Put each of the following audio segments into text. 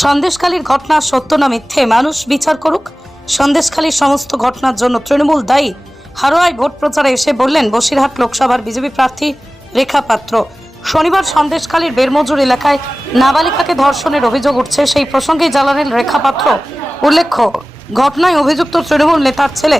সন্দেশখালীর ঘটনা সত্য না মিথ্যে? মানুষ বিচার করুক। সন্দেশখালীর সমস্ত ঘটনার জন্য তৃণমূল দায়ী। হারোয়ায় ভোট প্রচারে এসে বললেন বসিরহাট লোকসভার বিজেপি প্রার্থী রেখা পাত্র। শনিবার সন্দেশখালীর বেরমজুর এলাকায় নাবালিকাকে ধর্ষণের অভিযোগ উঠছে। সেই প্রসঙ্গেই জ্বালালেন রেখা পাত্র। উল্লেখ্য, ঘটনায় অভিযুক্ত তৃণমূল নেতার ছেলে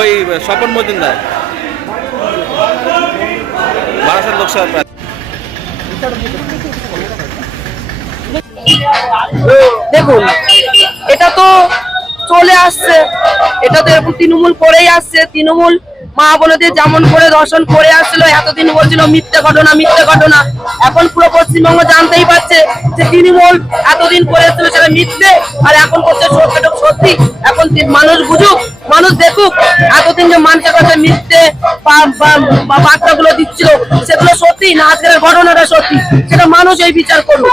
ওই স্বপন মজুমদার। বারাসাত লোকসভা দেখুন, এটা তো চলে আসছে। এটা তো এখন তৃণমূল করেই আসছে। তৃণমূল মা বোনদের যেমন করে দর্শন করে আসছিল, এতদিন বলছিল মিথ্যে ঘটনা মিথ্যে ঘটনা। এখন পুরো পশ্চিমবঙ্গ জানতেই পারছে যে তৃণমূল এতদিন করে এসেছিল সেটা মিথ্যে, আর এখন করছে সত্যি এখন মানুষ বুঝুক, মানুষ দেখুক, এতদিন যে মানুষের কাছে মিথ্যে বার্তাগুলো দিচ্ছিল সেগুলো সত্যি না আজকের ঘটনাটা সত্যি সেটা মানুষ এই বিচার করুক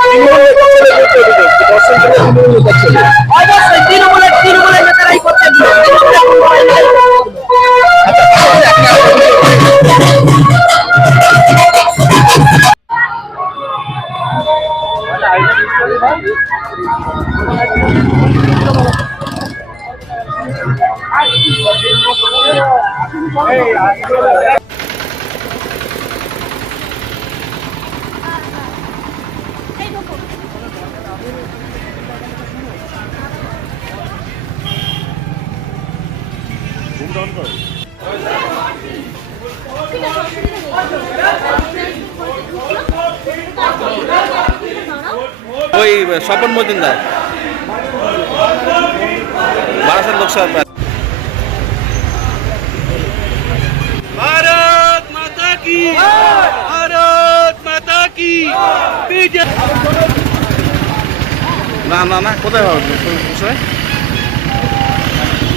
ওই স্বপন মজুমদার। বারাসাত লোকসভা না না না, কোথায় হবে?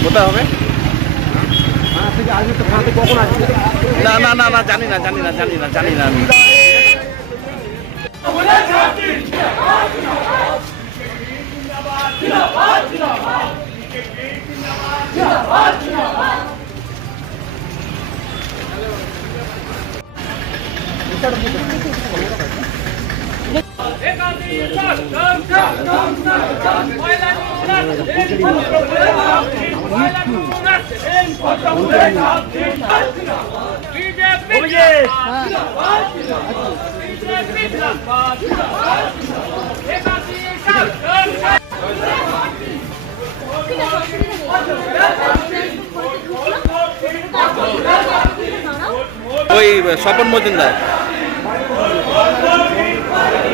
কোথায় হবে? না না না না, জানি না জানি না জানি না জানি না আমি। ওই Swapan Majumdar.